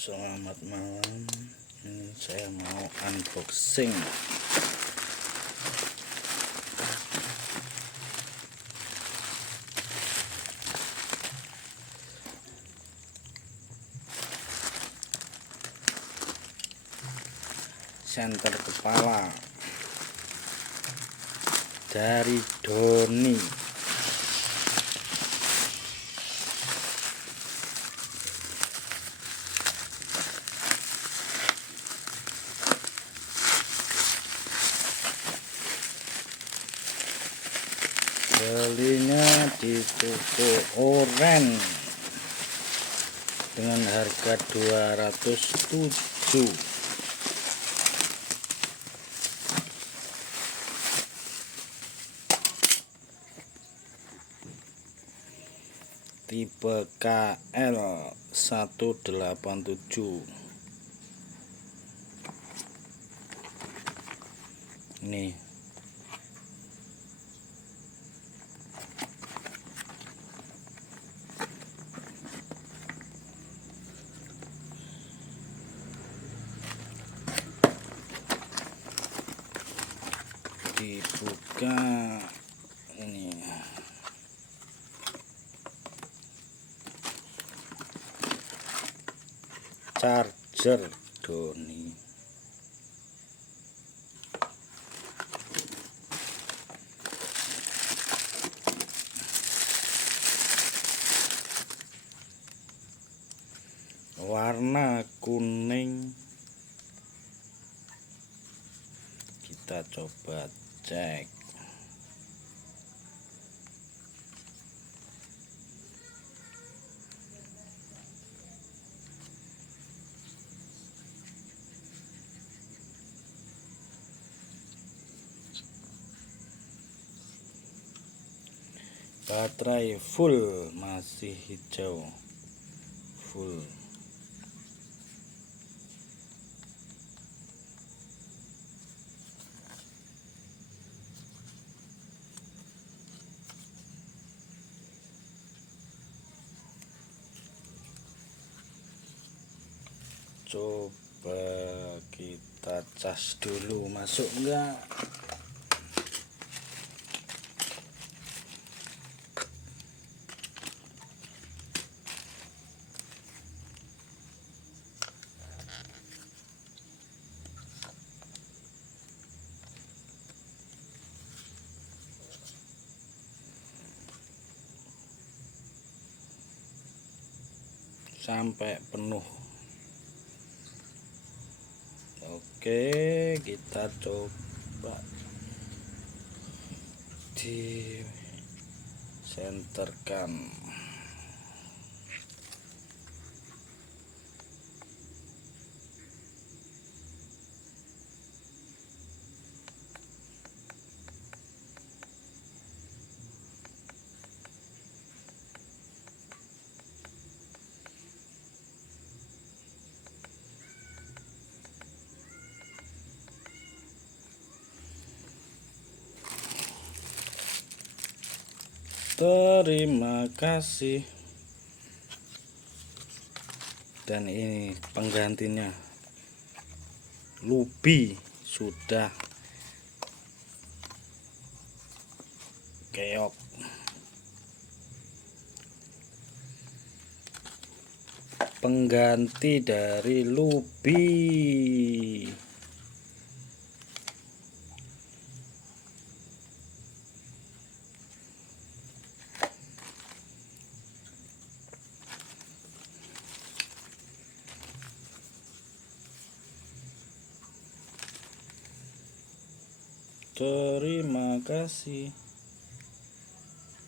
Selamat malam. Ini saya mau unboxing senter kepala dari Doni. Belinya di toko Oren dengan harga 207. Tipe KL 187. Nih, dibuka ini, charger Doni. Warna kuning. Kita coba cek. Baterai full, masih hijau full. Coba kita cas dulu, masuk enggak? Sampai penuh. Oke, kita coba di senterkan. Terima kasih. Dan ini penggantinya, Lubi sudah keok. Pengganti dari Lubi. Terima kasih.